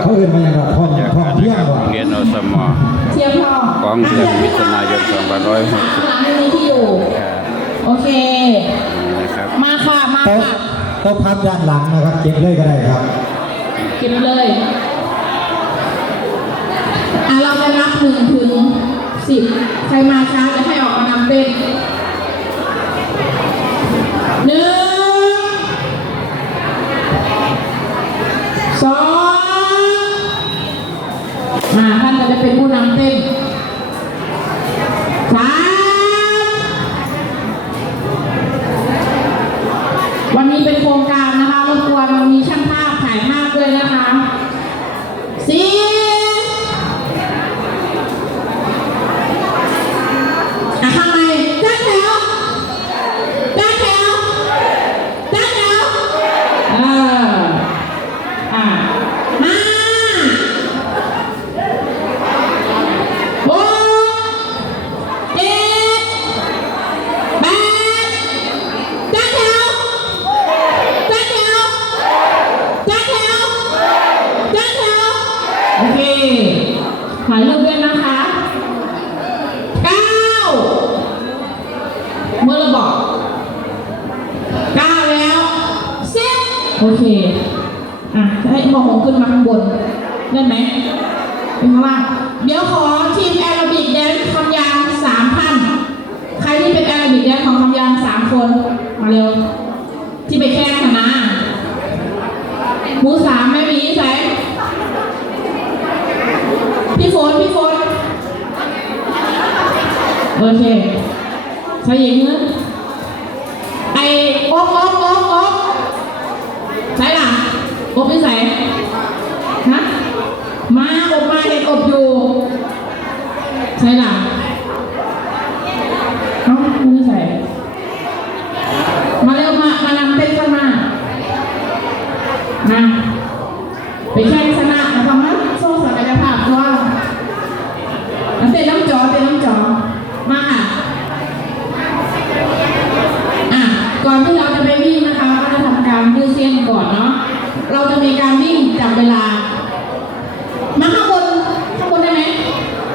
เขาเรียนมาอย่างไรท่อนเที่ยงว่ะ เรียนอสม เทียมพอ ของเดือนมิถุนายน2560 หลังมีที่อยู่โอเค นะครับ มาค่ะมา โต๊ะ ค่ะ โต๊ะพับด้านหลังนะครับเก็บเลยก็ได้ครับ เก็บเลยเราจะนับ1 ถึง 10ใครมาช้าจะให้ออกมานำเป็น1 2 ท่านจะเป็นผู้นำเต้น3วันนี้เป็นโครงการนะคะรบกวนมีช่างภาพถ่ายภาพด้วยนะคะ4ข้างในจ้าแถวจ้าแถวจ้าแถว5 ถ่ายรูปด้วยนะคะ9เมื่อเราบอก9แล้ว10โอเคให้มองหงขึ้นมาข้างบนได้ไหมเป็นข้างล่างเดี๋ยวขอทีมแอโรบิกแดนคำยาง3 ท่านใครที่เป็นแอโรบิกแดนของคำยาง3 คนมาเร็วที่ไปแข่งกันนะหมู3ไม่มีใส่พี่โฟนโอเคใช่ยังเงี้ยไอ้อบใช่ล่ะอบไม่ใส่ฮะมาอบมาเห็นอบอยู่ใช่ล่ะไม่ใส่มาเร็วมานำเต้นกันมาไปแข่งชนะนะคะมาโซ่ศักยภาพว่าเต้นน้ำจอมาก่อนที่เราจะไปวิ่งนะคะเราจะทำการยืดเส้นก่อนเนาะเราจะมีการวิ่งจับเวลามาข้างบนได้ไหม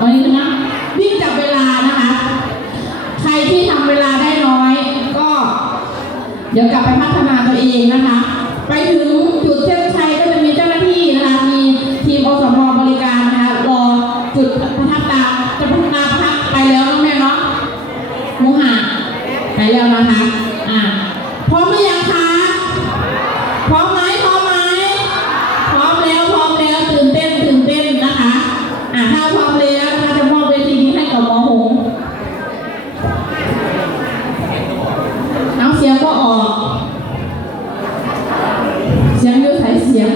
วันนี้นะวิ่งจับเวลานะคะใครที่ทำเวลาได้น้อยก็เดี๋ยวกลับไปพัฒนาตัวเองนะคะไปถึงจุดเส้นชัยก็จะมีเจ้าหน้าที่นะคะมีทีมอสมบริการนะคะรอจุดประทับตาจะพัฒนาประทับไปแล้วน้องแม่เนาะมูหะไปแล้วนะคะพร้อมหรือยังคะพร้อมไหมพร้อมแล้วตื่นเต้นนะคะถ้าพร้อมแล้วนะคะจะมอบเวทีนี้ให้กับหมอหงเอาเสียงก็ออกเสียงดูสายเสียง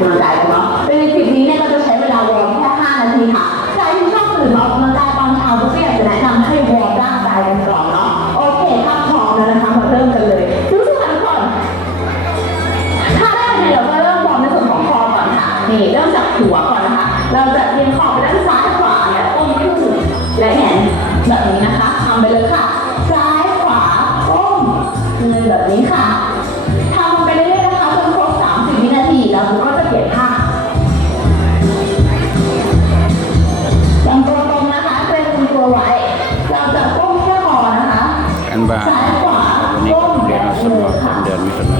มาได้เนาะเป็นคลิปนี้เนี่ยเราจะใช้เวลาวอร์มแค่5 นาทีค่ะใครที่ชอบตื่นมาออกกำลังกายตอนเช้าก็อยากจะแนะนำให้วอร์มร่างกายกันก่อนเนาะโอเคถ้าพร้อมแล้วนะคะมาเริ่มกันเลยรู้สึกกันก่อนถ้าได้เดี๋ยวมาเริ่มวอร์มในส่วนของคอก่อนค่ะนี่เริ่มจากหัวก่อนนะคะเราจะเอียงคอไปด้านซ้ายขวาและก้มขึ้นและแหนแบบนี้นะคะทำไปเลยค่ะซ้ายขวาก้มเงยแบบนี้ค่ะทำไปเรื่อยๆนะคะจนครบ30 วินาทีแล้วก็จะเปลี่ยนท่ายังตรงๆนะคะเป็นตัวไว้เราจะก้มแค่คอนะคะ อันบ้า ซ้ายขวา วันนี้ ก้ม เรียนอสมของเดือนมิถุนาย